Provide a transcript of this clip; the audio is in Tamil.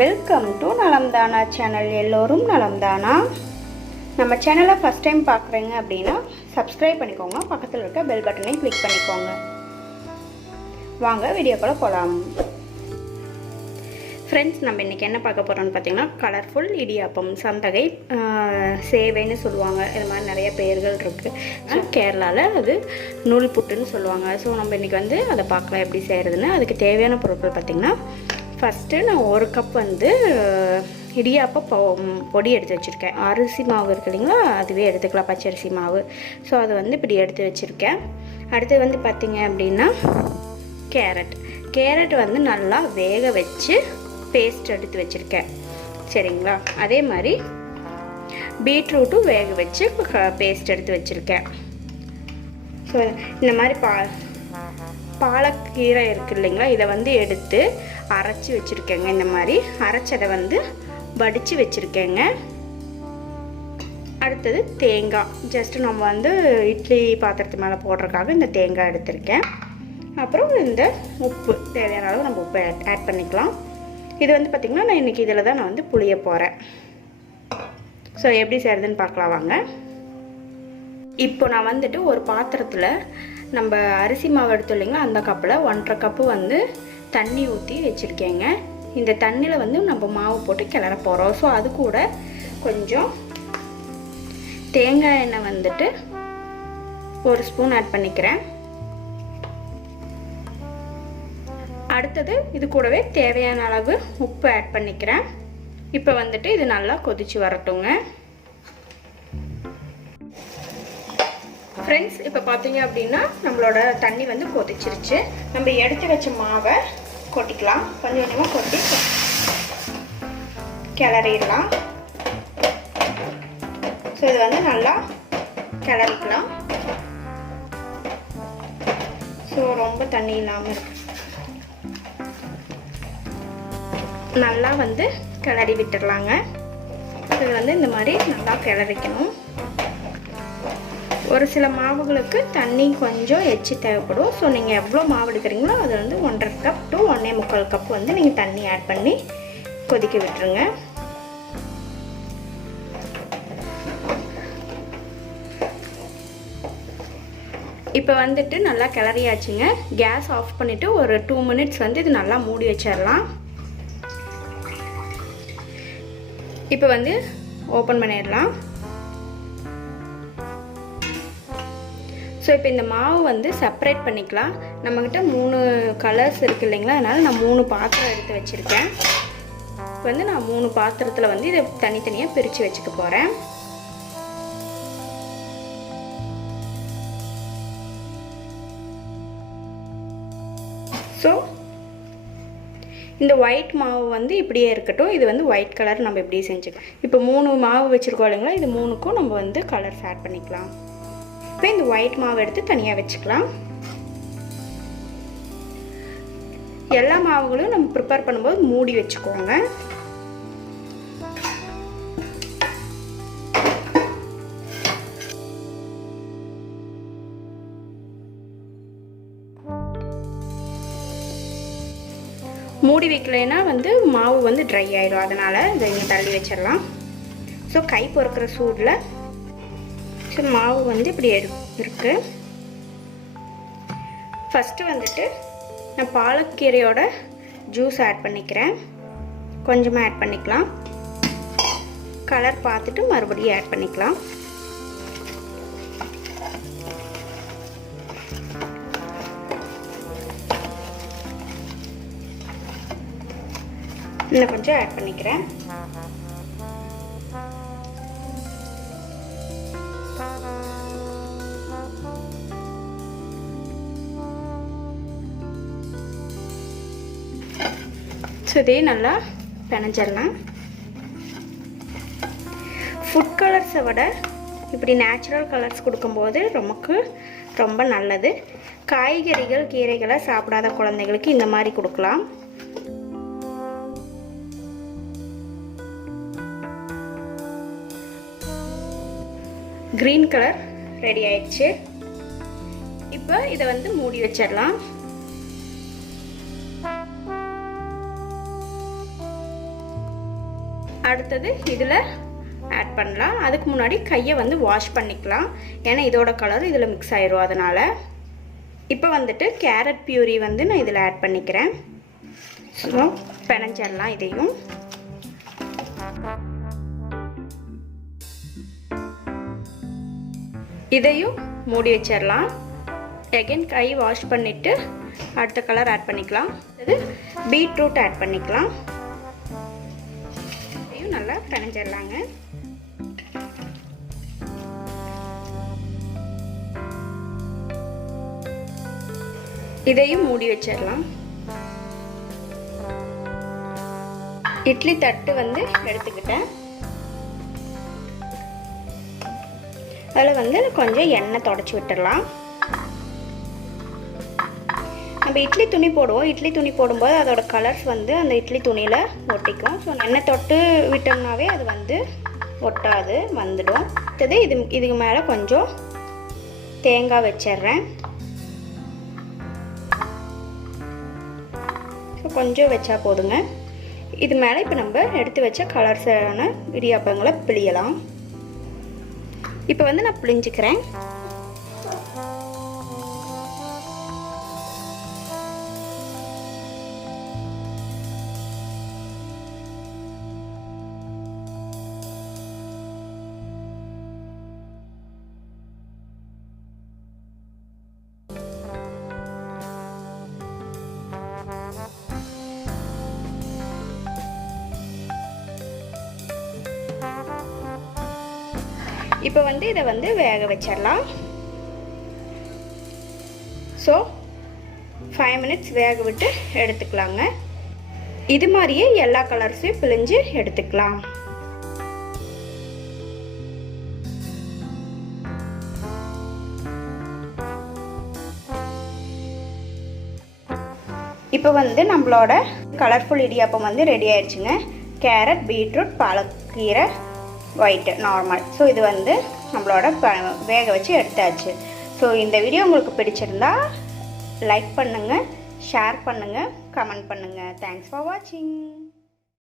Welcome to நலம்தானா channel. எல்லோரும் நலம்தானா. நம்ம சேனலை ஃபஸ்ட் டைம் பார்க்குறீங்க அப்படின்னா சப்ஸ்கிரைப் பண்ணிக்கோங்க, பக்கத்தில் இருக்க பெல் பட்டனை கிளிக் பண்ணிக்கோங்க. வாங்க வீடியோக்குள்ள போகலாம். ஃப்ரெண்ட்ஸ், நம்ம இன்றைக்கி என்ன பார்க்க போகிறோம்னு பார்த்தீங்கன்னா கலர்ஃபுல் இடியாப்பம், சந்தகை, சேவைன்னு சொல்லுவாங்க. இது மாதிரி நிறைய பெயர்கள் இருக்குது. கேரளாவில் அது நூல் புட்டுன்னு சொல்லுவாங்க. ஸோ நம்ம இன்றைக்கி வந்து அதை பார்க்கலாம் எப்படி செய்கிறதுன்னு. அதுக்கு தேவையான பொருட்கள் பார்த்திங்கன்னா, ஃபஸ்ட்டு நான் 1 கப் வந்து இடியாப்ப பொடி எடுத்து வச்சுருக்கேன். அரிசி மாவு இருக்குது இல்லைங்களா, அதுவே எடுத்துக்கலாம், பச்சரிசி மாவு. ஸோ அது வந்து இப்படி எடுத்து வச்சுருக்கேன். அடுத்து வந்து பார்த்திங்க அப்படின்னா கேரட் வந்து நல்லா வேக வச்சு பேஸ்ட் எடுத்து வச்சுருக்கேன். சரிங்களா? அதே மாதிரி பீட்ரூட்டும் வேக வச்சு பேஸ்ட் எடுத்து வச்சுருக்கேன். ஸோ இந்த மாதிரி பாலக்கீரை இருக்குது இல்லைங்களா, இதை வந்து எடுத்து அரைச்சி வச்சுருக்கேங்க. இந்த மாதிரி அரைச்சதை வந்து வடித்து வச்சுருக்கேங்க. அடுத்தது தேங்காய், ஜஸ்ட்டு நம்ம வந்து இட்லி பாத்திரத்து மேலே போடுறதுக்காக இந்த தேங்காய் எடுத்திருக்கேன். அப்புறம் இந்த உப்பு, தேவையான அளவு நம்ம உப்பு ஆட் பண்ணிக்கலாம். இது வந்து பார்த்திங்கன்னா நான் இன்றைக்கி இதில் தான் நான் வந்து புளிய போகிறேன். ஸோ எப்படி செய்கிறதுன்னு பார்க்கலாம் வாங்க. இப்போ நான் வந்துட்டு ஒரு பாத்திரத்தில் நம்ம அரிசி மாவு எடுத்தோம் இல்லைங்களா, அந்த கப்பில் 1.5 கப்பு வந்து தண்ணி ஊற்றி வச்சுருக்கேங்க. இந்த தண்ணியில் வந்து நம்ம மாவு போட்டு கிளற போகிறோம். ஸோ அது கூட கொஞ்சம் தேங்காய் எண்ணெய் வந்துட்டு 1 ஸ்பூன் ஆட் பண்ணிக்கிறேன். அடுத்தது இது கூடவே தேவையான அளவு உப்பு ஆட் பண்ணிக்கிறேன். இப்போ வந்துட்டு இது நல்லா கொதிச்சு வரட்டுங்க. ஃப்ரெண்ட்ஸ், இப்போ பார்த்தீங்க அப்படின்னா நம்மளோட தண்ணி வந்து கொதிச்சிருச்சு. நம்ம எடுத்து வச்ச மாவை கொட்டிக்கலாம். கொஞ்சம் கொஞ்சமாக கொட்டி கிளறிடலாம். ஸோ இது வந்து நல்லா கிளறிக்கலாம். ஸோ ரொம்ப தண்ணி இல்லாமல் இருக்கு. நல்லா வந்து கிளறி விட்டுடலாங்க. இது வந்து இந்த மாதிரி நல்லா கிளறிக்கணும். ஒரு சில மாவுகளுக்கு தண்ணி கொஞ்சம் எச்சு தேவைப்படும். ஸோ நீங்கள் எவ்வளோ மாவு எடுக்கிறீங்களோ அது வந்து 1.5 கப் டு 1.25 கப் வந்து நீங்கள் தண்ணி ஆட் பண்ணி கொதிக்க விட்டுருங்க. இப்போ வந்துட்டு நல்லா கிளறியாச்சுங்க. கேஸ் ஆஃப் பண்ணிவிட்டு ஒரு 2 மினிட்ஸ் வந்து இது நல்லா மூடி வச்சிடலாம். இப்போ வந்து ஓப்பன் பண்ணிடலாம். ஸோ இப்போ இந்த மாவு வந்து செப்பரேட் பண்ணிக்கலாம். நம்மக்கிட்ட 3 கலர்ஸ் இருக்குது இல்லைங்களா, அதனால் நான் 3 பாத்திரம் எடுத்து வச்சுருக்கேன். இப்போ வந்து நான் 3 பாத்திரத்தில் வந்து இதை தனித்தனியாக பிரித்து வச்சுக்க போகிறேன். ஸோ இந்த ஒயிட் மாவு வந்து இப்படியே இருக்கட்டும். இது வந்து ஒயிட் கலர் நம்ம இப்படியே செஞ்சுக்கலாம். இப்போ 3 மாவு வச்சுருக்கோம் இல்லைங்களா, இது 3க்கும் நம்ம வந்து கலர்ஸ் ஆட் பண்ணிக்கலாம். இப்போ இந்த ஒயிட் மாவு எடுத்து தனியாக வச்சுக்கலாம். எல்லா மாவுகளும் நம்ம ப்ரிப்பேர் பண்ணும்போது மூடி வச்சுக்கோங்க. மூடி வைக்கலைன்னா வந்து மாவு வந்து ட்ரை ஆகிடும். அதனால் இதை இங்கே தள்ளி வச்சிடலாம். ஸோ கை பொறுக்கிற சூடில் ஸோ மாவு வந்து இப்படி இருக்குது. ஃபஸ்ட்டு வந்துட்டு நான் பாலக்கீரையோட ஜூஸ் ஆட் பண்ணிக்கிறேன். கொஞ்சமாக ஆட் பண்ணிக்கலாம். கலர் பார்த்துட்டு மறுபடியும் ஆட் பண்ணிக்கலாம். இன்னும் கொஞ்சம் ஆட் பண்ணிக்கிறேன். ஸோ இதே நல்லா பிணைஞ்சிடலாம். ஃபுட் கலர்ஸை விட இப்படி நேச்சுரல் கலர்ஸ் கொடுக்கும்போது நமக்கு ரொம்ப நல்லது. காய்கறிகள், கீரைகளை சாப்பிடாத குழந்தைகளுக்கு இந்த மாதிரி கொடுக்கலாம். கிரீன் கலர் ரெடி ஆயிடுச்சு. இப்போ இதை வந்து மூடி வச்சிடலாம். அடுத்தது இதில் ஆட் பண்ணலாம். அதுக்கு முன்னாடி கையை வந்து வாஷ் பண்ணிக்கலாம், ஏன்னா இதோட கலர் இதில் மிக்ஸ் ஆயிரும். அதனால் இப்போ வந்துட்டு கேரட் பியூரி வந்து நான் இதில் ஆட் பண்ணிக்கிறேன். ஸோ பிணைஞ்சிடலாம். இதையும் மூடி வச்சிடலாம். அகைன் கை வாஷ் பண்ணிவிட்டு அடுத்த கலர் ஆட் பண்ணிக்கலாம். அது பீட்ரூட் ஆட் பண்ணிக்கலாம். இதையும் நல்லா பிணைஞ்சிடலாங்க. இதையும் மூடி வச்சிடலாம். இட்லி தட்டு வந்து எடுத்துக்கிட்டேன். அதில் வந்து கொஞ்சம் எண்ணெய் தொடச்சி விட்டுடலாம். நம்ம இட்லி துணி போடுவோம். இட்லி துணி போடும்போது அதோட கலர்ஸ் வந்து அந்த இட்லி துணியில் ஒட்டிக்கும். ஸோ எண்ணெய் தொட்டு விட்டோம்னாவே அது வந்து ஒட்டாது, வந்துடும். அடுத்தது இதுக்கு மேலே கொஞ்சம் தேங்காய் வச்சிட்றேன். ஸோ கொஞ்சம் வச்சா போதுங்க. இது மேலே இப்போ நம்ம எடுத்து வச்ச கலர்ஸான இடியாப்பங்களை பிழியலாம். இப்போ வந்து நான் பிழிஞ்சிக்கிறேன். இப்போ வந்து இதை வந்து வேக வச்சிடலாம். ஸோ 5 minutes வேக விட்டு எடுத்துக்கலாங்க. இது மாதிரியே எல்லா கலர்ஸையும் பிழிஞ்சு எடுத்துக்கலாம். இப்போ வந்து நம்மளோட கலர்ஃபுல் இடியாப்பம் வந்து ரெடி ஆயிடுச்சுங்க. கேரட், பீட்ரூட், பாலக்கீரை, ஒயிட்டு நார்மல். ஸோ இது வந்து நம்மளோட வேக வச்சு எடுத்தாச்சு. ஸோ இந்த வீடியோ உங்களுக்கு பிடிச்சிருந்தா லைக் பண்ணுங்கள், ஷேர் பண்ணுங்கள், கமெண்ட் பண்ணுங்கள். தேங்க்ஸ் ஃபார் வாட்சிங்.